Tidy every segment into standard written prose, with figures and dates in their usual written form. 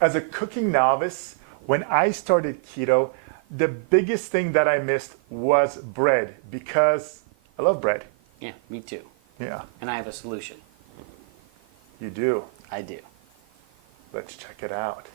as a cooking novice, when I started keto, the biggest thing that I missed was bread because I love bread. Yeah, me too. Yeah. And I have a solution. You do? I do. Let's check it out.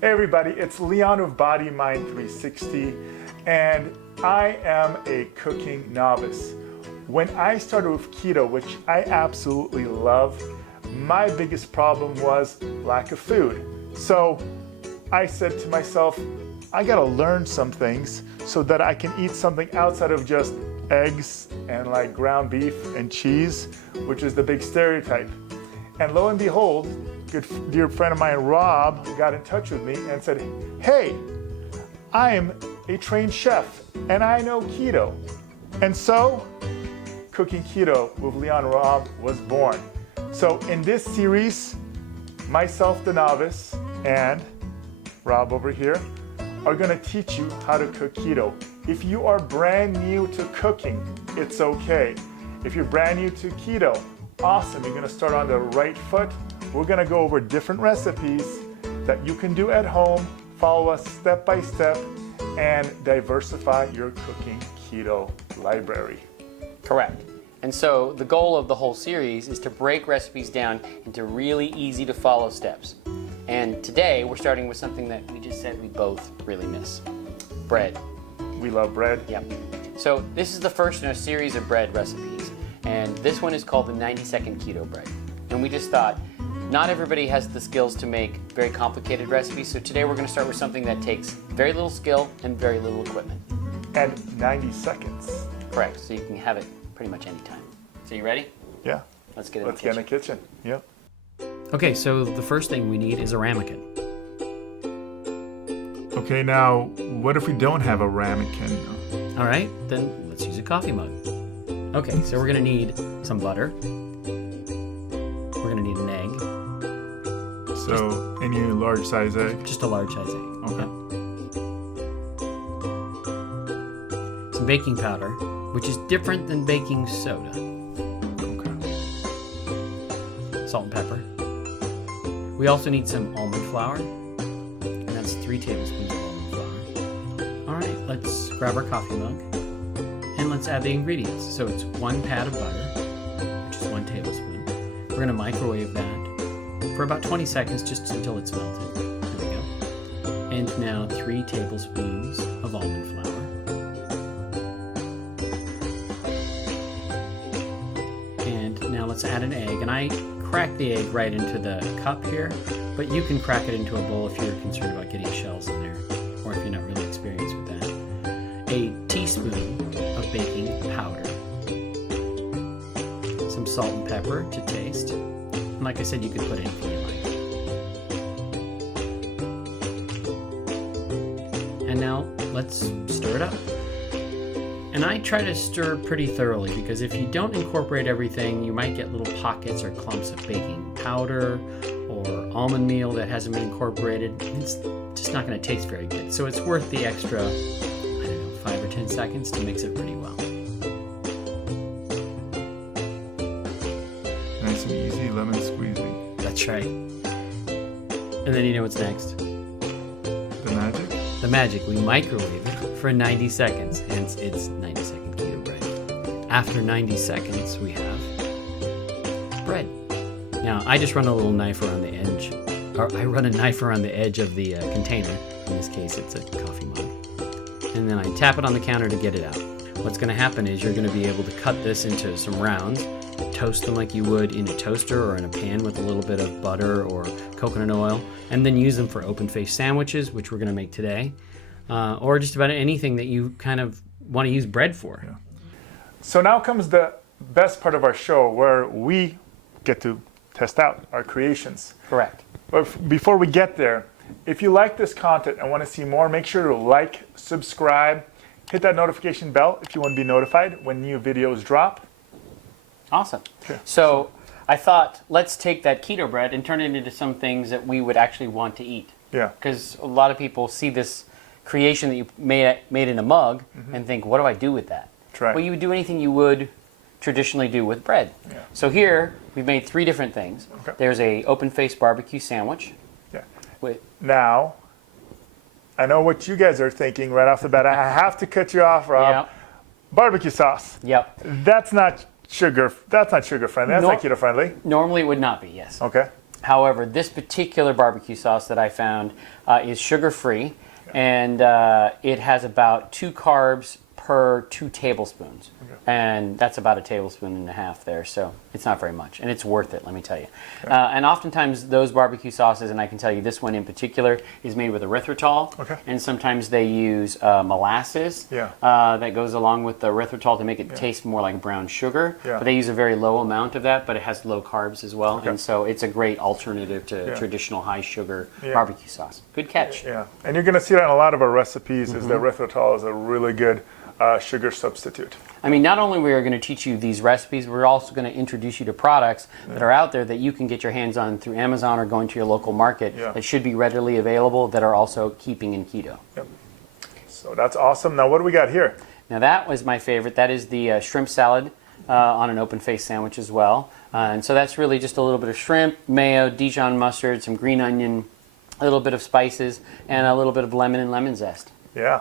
Hey everybody, it's Leon of Body Mind 360, and I am a cooking novice. When I started with keto, which I absolutely love, my biggest problem was lack of food. So I said to myself, I gotta learn some things so that I can eat something outside of just eggs and like ground beef and cheese, which is the big stereotype. And lo and behold, dear friend of mine, Rob, got in touch with me and said, hey, I'm a trained chef and I know keto. And so, Cooking Keto with Leon Rob was born. So in this series, myself, the novice, and Rob over here are gonna teach you how to cook keto. If you are brand new to cooking, it's okay. If you're brand new to keto, awesome, you're gonna start on the right foot. We're gonna go over different recipes that you can do at home, follow us step by step, and diversify your cooking keto library. Correct. And so the goal of the whole series is to break recipes down into really easy to follow steps. And today we're starting with something that we just said we both really miss. Bread. We love bread. Yep. So this is the first in a series of bread recipes. And this one is called the 90-second keto bread. And we just thought, not everybody has the skills to make very complicated recipes. So today we're going to start with something that takes very little skill and very little equipment. And 90 seconds. Correct. So you can have it pretty much any time. So you ready? Yeah. Let's get in Let's the kitchen. get in the kitchen. Yep. Okay, so the first thing we need is a ramekin. Okay, now what if we don't have a ramekin? All right, then let's use a coffee mug. Okay, so we're gonna need some butter. We're gonna need an egg. So any large size egg? Just a large size egg. Okay. Yep. Some baking powder, which is different than baking soda. Okay. Salt and pepper. We also need some almond flour, and that's 3 tablespoons of almond flour. All right, let's grab our coffee mug, and let's add the ingredients. So it's 1 pat of butter, which is 1 tablespoon. We're gonna microwave that for about 20 seconds, just until it's melted. There we go. And now 3 tablespoons of almond flour. And now let's add an egg, and I crack the egg right into the cup here, but you can crack it into a bowl if you're concerned about getting shells in there, or if you're not really experienced with that. A teaspoon of baking powder, some salt and pepper to taste, and like I said, you could put anything you like. And now let's stir it up. And I try to stir pretty thoroughly, because if you don't incorporate everything, you might get little pockets or clumps of baking powder or almond meal that hasn't been incorporated. It's just not going to taste very good. So it's worth the extra, 5 or 10 seconds to mix it pretty well. Nice and easy, lemon squeezy. That's right. And then you know what's next? The magic? The magic. We microwave it for 90 seconds, hence it's 90-second keto bread. After 90 seconds, we have bread. Now, I just run a little knife around the edge, or I run a knife around the edge of the container. In this case, it's a coffee mug. And then I tap it on the counter to get it out. What's going to happen is you're going to be able to cut this into some rounds, toast them like you would in a toaster or in a pan with a little bit of butter or coconut oil, and then use them for open-faced sandwiches, which we're going to make today, or just about anything that you kind of want to use bread for. Yeah. So now comes the best part of our show, where we get to test out our creations. Correct. But before we get there, if you like this content and want to see more, make sure to like, subscribe, hit that notification bell if you want to be notified when new videos drop. Awesome. Okay. So I thought, let's take that keto bread and turn it into some things that we would actually want to eat. Yeah. Because a lot of people see this creation that you made in a mug and think, what do I do with that? That's right. Well, you would do anything you would traditionally do with bread. Yeah. So here we've made 3 different things. Okay. There's a open-faced barbecue sandwich. Yeah. With, Now, I know what you guys are thinking right off the bat. I have to cut you off, Rob. Yep. Barbecue sauce. Yep. That's not sugar friendly. That's not keto friendly. Normally it would not be, yes. Okay. However, this particular barbecue sauce that I found is sugar-free, and it has about 2 carbs per 2 tablespoons. Okay. And that's about a tablespoon and a half there, so it's not very much. And it's worth it, let me tell you. And oftentimes those barbecue sauces, and I can tell you this one in particular, is made with erythritol. Okay. And sometimes they use molasses Yeah. that goes along with the erythritol to make it taste more like brown sugar. Yeah. But they use a very low amount of that, but it has low carbs as well. Okay. And so it's a great alternative to Yeah. traditional high sugar Yeah. barbecue sauce. Good catch. Yeah. And you're going to see that in a lot of our recipes is that erythritol is a really good sugar substitute. I mean, not only we are going to teach you these recipes, we're also going to introduce you to products that are out there that you can get your hands on through Amazon or going to your local market Yeah. that should be readily available that are also keeping in keto. Yep. So that's awesome. Now, what do we got here? Now that was my favorite. That is the shrimp salad on an open-faced sandwich as well. And so that's really just a little bit of shrimp, mayo, Dijon mustard, some green onion, a little bit of spices, and a little bit of lemon and lemon zest. Yeah.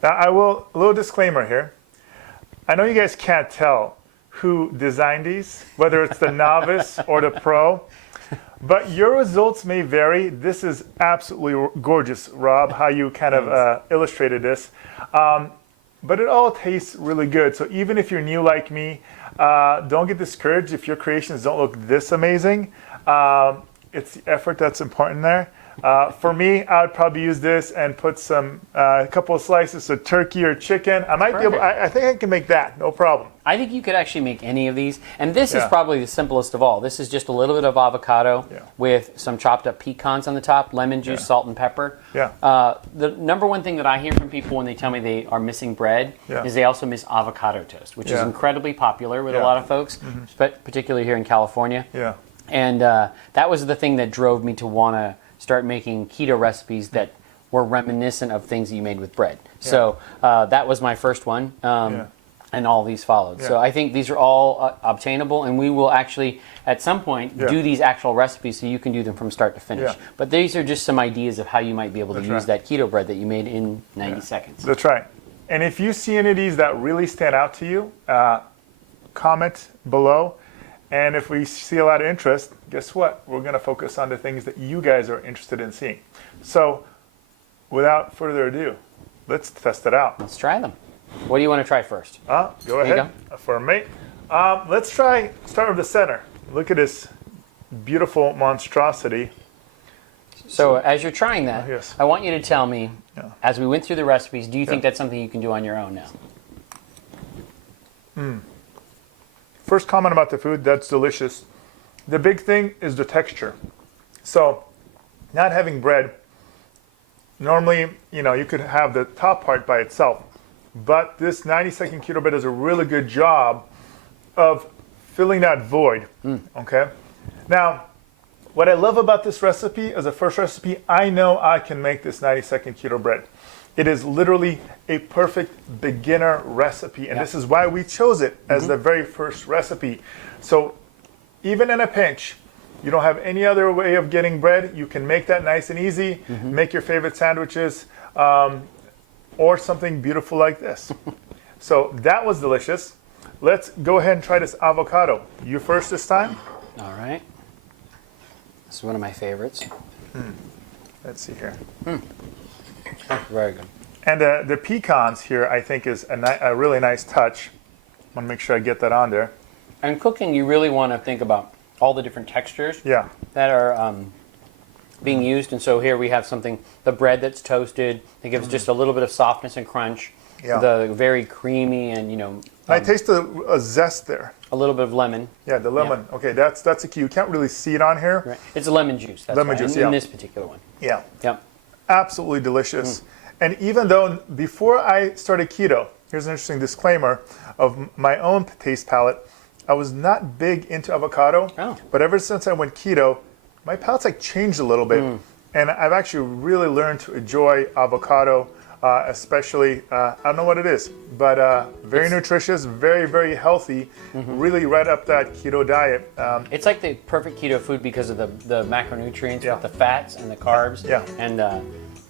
Now, a little disclaimer here. I know you guys can't tell who designed these, whether it's the novice or the pro, but your results may vary. This is absolutely gorgeous, Rob, how you kind of illustrated this. But it all tastes really good. So even if you're new like me, don't get discouraged if your creations don't look this amazing. It's the effort that's important there. For me, I would probably use this and put a couple of slices of turkey or chicken. I might be able. I think I can make that, no problem. I think you could actually make any of these. And this is Yeah. probably the simplest of all. This is just a little bit of avocado Yeah. with some chopped up pecans on the top, lemon juice, Yeah. salt, and pepper. Yeah. The number one thing that I hear from people when they tell me they are missing bread Yeah. is they also miss avocado toast, which is Yeah. incredibly popular with a Yeah. lot of folks, particularly here in California. Yeah. And that was the thing that drove me to want to start making keto recipes that were reminiscent of things that you made with bread. So that was my first one, and all these followed. So Yeah. I think these are all obtainable, and we will actually, at some point, Yeah. do these actual recipes so you can do them from start to finish. Yeah. But these are just some ideas of how you might be able to That's use right. that keto bread that you made in 90 seconds. That's right. And if you see any of these that really stand out to you, comment below. And if we see a lot of interest, guess what? We're going to focus on the things that you guys are interested in seeing. So without further ado, let's test it out. Let's try them. What do you want to try first? Go you ahead. For me. Let's start with the center. Look at this beautiful monstrosity. So as you're trying that, yes. I want you to tell me, Yeah. as we went through the recipes, do you think that's something you can do on your own now? First comment about the food, that's delicious. The big thing is the texture. So not having bread, normally, you could have the top part by itself, but this 90-second keto bread does a really good job of filling that void, okay? Now, what I love about this recipe, as a first recipe, I know I can make this 90-second keto bread. It is literally a perfect beginner recipe, and this is why we chose it as the very first recipe. So even in a pinch, you don't have any other way of getting bread, you can make that nice and easy, make your favorite sandwiches, or something beautiful like this. So that was delicious. Let's go ahead and try this avocado. You first this time? All right. This is one of my favorites. Let's see here. Very good. And the pecans here, I think, is a really nice touch. I want to make sure I get that on there. And cooking, you really want to think about all the different textures Yeah. that are being used. And so here we have the bread that's toasted. It gives just a little bit of softness and crunch. Yeah. The very creamy and, I taste a zest there. a little bit of lemon. Yeah, the lemon. Okay, that's a key. You can't really see it on here. Right. It's a lemon juice. That's Lemon right, juice, in this particular one. Yeah. Yep. Absolutely delicious. And even though before I started keto, here's an interesting disclaimer of my own taste palate, I was not big into avocado. Oh. But ever since I went keto, my palate's changed a little bit. And I've actually really learned to enjoy avocado especially, I don't know what it is, but very nutritious, very, very healthy, really right up that keto diet. It's like the perfect keto food because of the macronutrients with the fats and the carbs and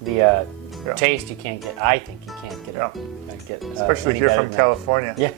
the taste you can't get. I think you can't get. Especially here from California. Yeah.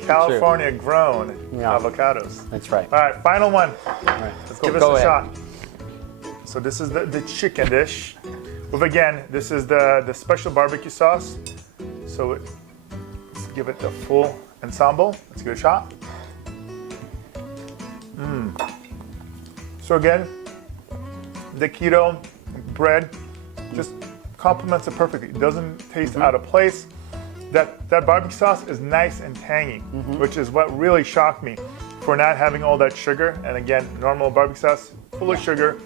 California grown avocados. That's right. All right, final one. All right. Let's give us a shot. So this is the chicken dish. With again, this is the special barbecue sauce. So let's give it the full ensemble. Let's give it a shot. So again, the keto bread just complements it perfectly. It doesn't taste out of place. That barbecue sauce is nice and tangy, which is what really shocked me for not having all that sugar. And again, normal barbecue sauce, full of sugar,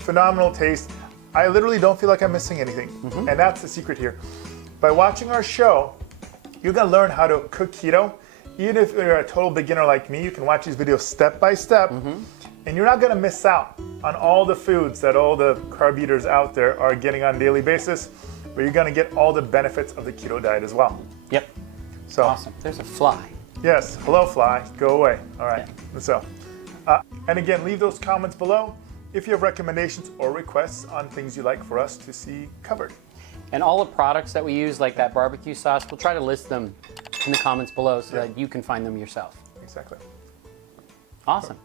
phenomenal taste. I literally don't feel like I'm missing anything. And that's the secret here. By watching our show, you're gonna learn how to cook keto. Even if you're a total beginner like me, you can watch these videos step by step, and you're not gonna miss out on all the foods that all the carb eaters out there are getting on a daily basis, but you're gonna get all the benefits of the keto diet as well. Yep. So Awesome. There's a fly. yes, hello fly, go away. All right, so, and again, leave those comments below if you have recommendations or requests on things you'd like for us to see covered. And all the products that we use, like that barbecue sauce, we'll try to list them in the comments below so that you can find them yourself. Exactly. Awesome.